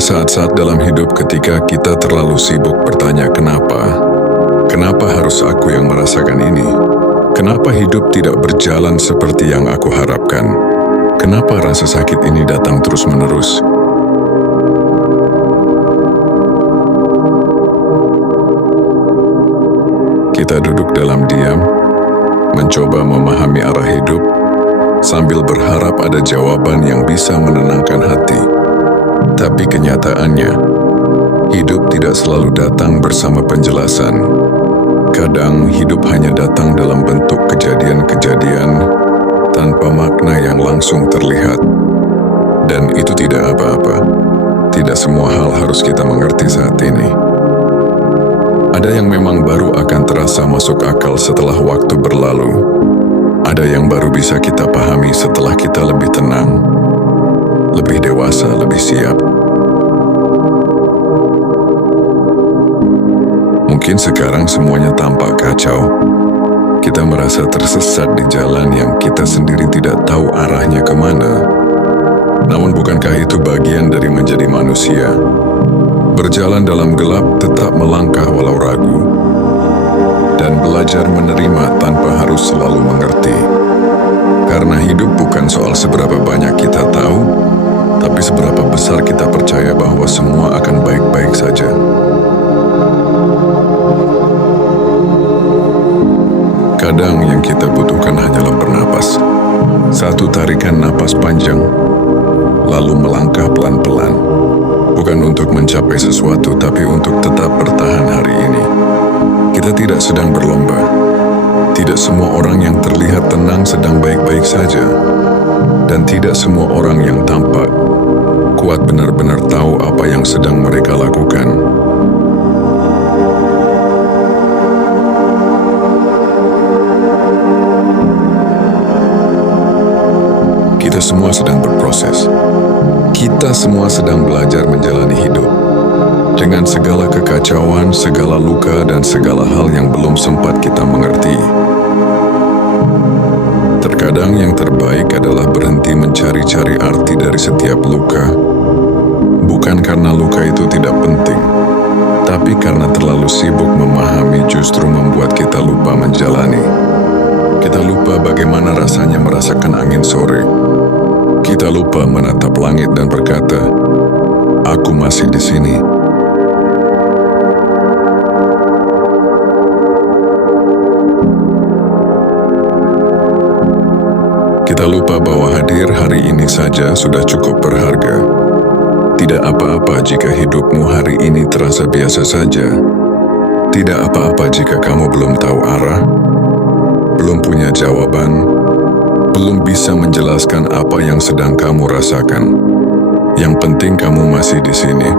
Ada saat-saat dalam hidup ketika kita terlalu sibuk bertanya kenapa. Kenapa harus aku yang merasakan ini? Kenapa hidup tidak berjalan seperti yang aku harapkan? Kenapa rasa sakit ini datang terus-menerus? Kita duduk dalam diam, mencoba memahami arah hidup, sambil berharap ada jawaban yang bisa menenangkan hati. Tapi kenyataannya, hidup tidak selalu datang bersama penjelasan. Kadang hidup hanya datang dalam bentuk kejadian-kejadian tanpa makna yang langsung terlihat. Dan itu tidak apa-apa. Tidak semua hal harus kita mengerti saat ini. Ada yang memang baru akan terasa masuk akal setelah waktu berlalu. Ada yang baru bisa kita pahami setelah kita lebih tenang, lebih dewasa, lebih siap. Mungkin sekarang semuanya tampak kacau. Kita merasa tersesat di jalan yang kita sendiri tidak tahu arahnya kemana. Namun bukankah itu bagian dari menjadi manusia? Berjalan dalam gelap, tetap melangkah walau ragu, dan belajar menerima tanpa harus selalu mengerti. Karena hidup bukan soal seberapa banyak kita tahu, tapi seberapa besar kita percaya bahwa semua akan baik-baik saja. Kadang yang kita butuhkan hanyalah bernapas. Satu tarikan napas panjang, lalu melangkah pelan-pelan. Bukan untuk mencapai sesuatu, tapi untuk tetap bertahan hari ini. Kita tidak sedang berlomba. Tidak semua orang yang terlihat tenang sedang baik-baik saja. Dan tidak semua orang yang tampak kuat benar-benar tahu apa yang sedang mereka lakukan. Kita semua sedang berproses. Kita semua sedang belajar menjalani hidup. Dengan segala kekacauan, segala luka, dan segala hal yang belum sempat kita mengerti. Terkadang yang terbaik adalah berhenti mencari-cari arti dari setiap luka. Bukan karena luka itu tidak penting, tapi karena terlalu sibuk memahami justru membuat kita lupa menjalani. Kita lupa bagaimana rasanya merasakan angin sore. Kita lupa menatap langit dan berkata, "Aku masih di sini." Kita lupa bahwa hadir hari ini saja sudah cukup berharga. Tidak apa-apa jika hidupmu hari ini terasa biasa saja. Tidak apa-apa jika kamu belum tahu arah, belum punya jawaban, belum bisa menjelaskan apa yang sedang kamu rasakan. Yang penting kamu masih di sini,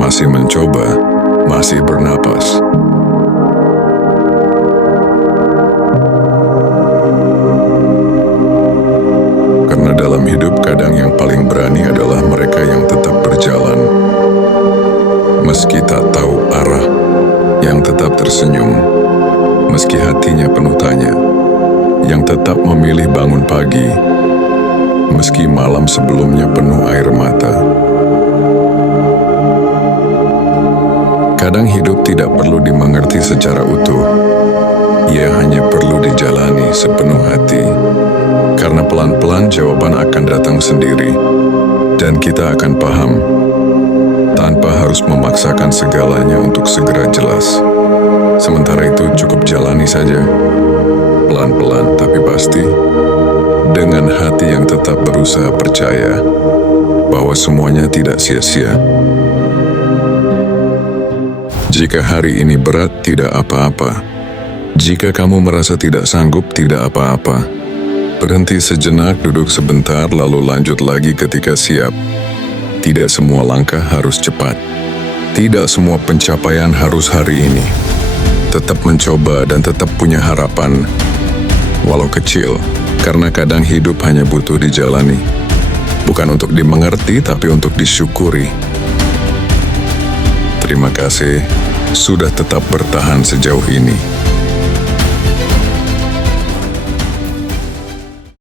masih mencoba, masih bernapas. Karena dalam hidup kadang yang paling berani adalah mereka yang tetap berjalan. Meski tak tahu arah, yang tetap tersenyum, meski hatinya penuh tanya. Yang tetap memilih bangun pagi, meski malam sebelumnya penuh air mata. Kadang hidup tidak perlu dimengerti secara utuh. Ia hanya perlu dijalani sepenuh hati. Karena pelan-pelan jawaban akan datang sendiri, dan kita akan paham, tanpa harus memaksakan segalanya untuk segera jelas. Sementara itu cukup jalani saja. Pelan-pelan tapi pasti, dengan hati yang tetap berusaha percaya bahwa semuanya tidak sia-sia. Jika hari ini berat, tidak apa-apa. Jika kamu merasa tidak sanggup, tidak apa-apa. Berhenti sejenak, duduk sebentar, lalu lanjut lagi ketika siap. Tidak semua langkah harus cepat. Tidak semua pencapaian harus hari ini. Tetap mencoba dan tetap punya harapan, walau kecil, karena kadang hidup hanya butuh dijalani. Bukan untuk dimengerti, tapi untuk disyukuri. Terima kasih sudah tetap bertahan sejauh ini.